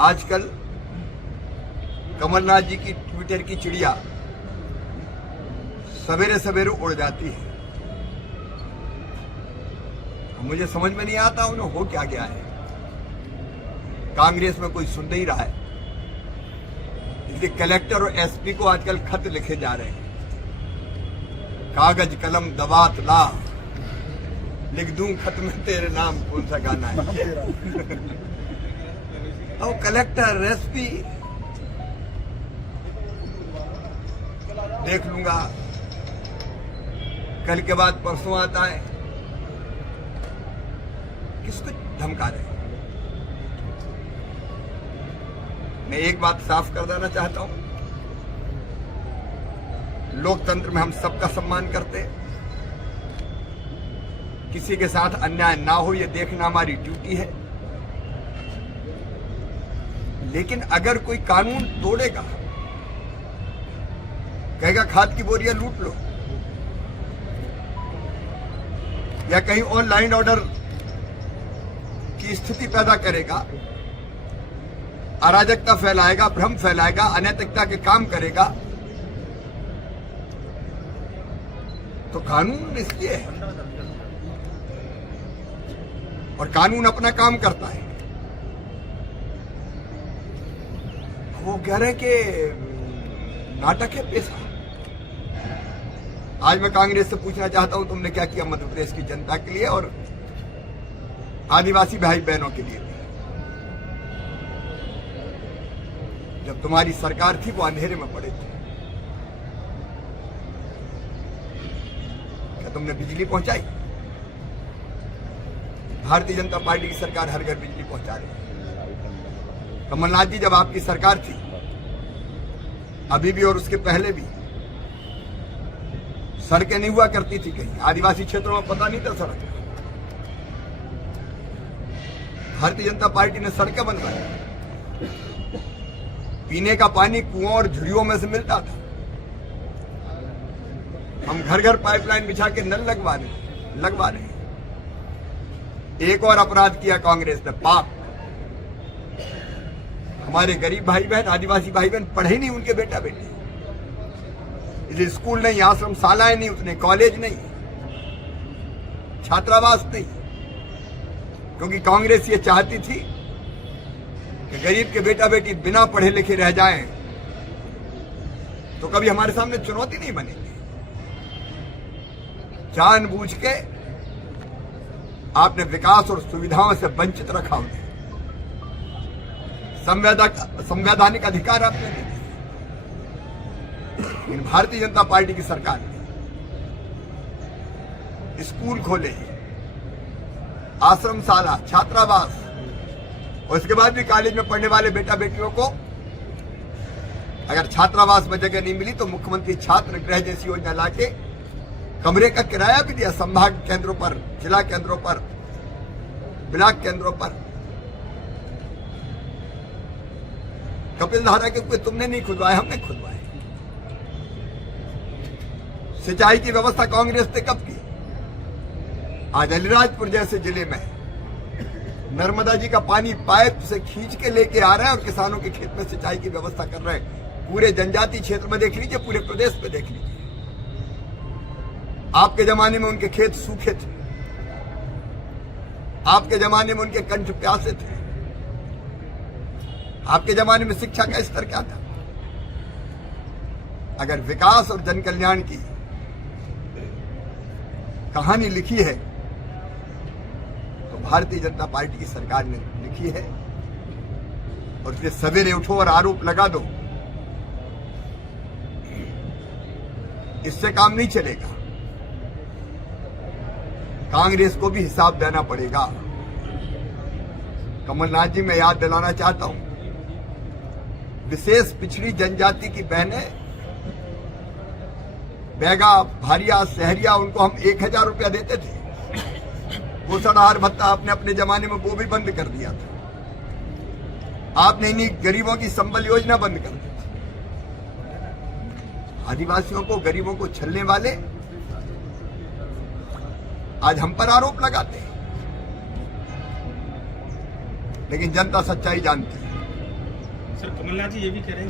आजकल कमलनाथ जी की ट्विटर की चिड़िया सवेरे सवेरे उड़ जाती है। मुझे समझ में नहीं आता उन्हें हो क्या गया है। कांग्रेस में कोई सुन नहीं रहा है, इसलिए कलेक्टर और एसपी को आजकल खत लिखे जा रहे हैं। कागज कलम दवात ला, लिख दूं खत में तेरे नाम। कौन सा गाना है? और कलेक्टर एसपी देख लूंगा, कल के बाद परसों आता है। किसको धमका रहे? मैं एक बात साफ कर देना चाहता हूं, लोकतंत्र में हम सबका सम्मान करते हैं। किसी के साथ अन्याय ना हो यह देखना हमारी ड्यूटी है। लेकिन अगर कोई कानून तोड़ेगा, कहेगा खाद की बोरियां लूट लो, या कहीं और लाइन ऑर्डर की स्थिति पैदा करेगा, अराजकता फैलाएगा, भ्रम फैलाएगा, अनैतिकता के काम करेगा, तो कानून इसलिए है और कानून अपना काम करता है। वो कह रहे कि नाटक है पेशा। आज मैं कांग्रेस से पूछना चाहता हूं, तुमने क्या किया मध्य प्रदेश की जनता के लिए और आदिवासी भाई बहनों के लिए? जब तुम्हारी सरकार थी वो अंधेरे में पड़े थे। क्या तुमने बिजली पहुंचाई? भारतीय जनता पार्टी की सरकार हर घर बिजली पहुंचा रही है। कमलनाथ जी जब आपकी सरकार थी, अभी भी और उसके पहले भी, सड़कें नहीं हुआ करती थी कहीं। आदिवासी क्षेत्रों में पता नहीं था सड़क। भारतीय जनता पार्टी ने सड़कें बनवाई। पीने का पानी कुआं और झुरियों में से मिलता था। हम घर घर पाइपलाइन बिछा के नल लगवा रहे हैं। एक और अपराध किया कांग्रेस ने, पाप। हमारे गरीब भाई बहन, आदिवासी भाई बहन पढ़े नहीं, उनके बेटा बेटी। इसलिए स्कूल नहीं, आश्रम शालाएं नहीं, उतने कॉलेज नहीं, छात्रावास नहीं, क्योंकि कांग्रेस ये चाहती थी कि गरीब के बेटा बेटी बिना पढ़े लिखे रह जाएं, तो कभी हमारे सामने चुनौती नहीं बनेगी। जानबूझ के आपने विकास और सुविधाओं से वंचित रखा उन्हें। संवैधानिक अधिकार आपने नहीं दिए। लेकिन भारतीय जनता पार्टी की सरकार ने स्कूल खोले, आश्रमशाला, छात्रावास, और इसके बाद भी कॉलेज में पढ़ने वाले बेटा बेटियों को अगर छात्रावास में जगह नहीं मिली तो मुख्यमंत्री छात्र गृह जैसी योजना लाके कमरे का किराया भी दिया। संभाग केंद्रों पर, जिला केंद्रों पर, ब्लॉक केंद्रों पर। कपिल धारा के कुएं तुमने नहीं खुदवाए, हमने खुदवाए। सिंचाई की व्यवस्था कांग्रेस ने कब की? आज अलीराजपुर जैसे जिले में नर्मदा जी का पानी पाइप से खींच के लेके आ रहा है और किसानों के खेत में सिंचाई की व्यवस्था कर रहे हैं। पूरे जनजातीय क्षेत्र में देख लीजिए, पूरे प्रदेश में देख लीजिए। आपके जमाने में उनके खेत सूखे थे, आपके जमाने में उनके कंठ प्यासे थे, आपके जमाने में शिक्षा का स्तर क्या था? अगर विकास और जन कल्याण की कहानी लिखी है तो भारतीय जनता पार्टी की सरकार ने लिखी है। और इसलिए सवेरे उठो और आरोप लगा दो, इससे काम नहीं चलेगा। कांग्रेस को भी हिसाब देना पड़ेगा। कमलनाथ जी, मैं याद दिलाना चाहता हूं, विशेष पिछड़ी जनजाति की बहनें, बैगा, भारिया, सहरिया, उनको हम 1000 रुपया देते थे। पोषण आहार भत्ता आपने अपने जमाने में वो भी बंद कर दिया था। आपने इन्हीं गरीबों की संबल योजना बंद कर दी। आदिवासियों को, गरीबों को छलने वाले आज हम पर आरोप लगाते हैं, लेकिन जनता सच्चाई जानती है। सर कमलनाथ जी ये भी कह रहे हैं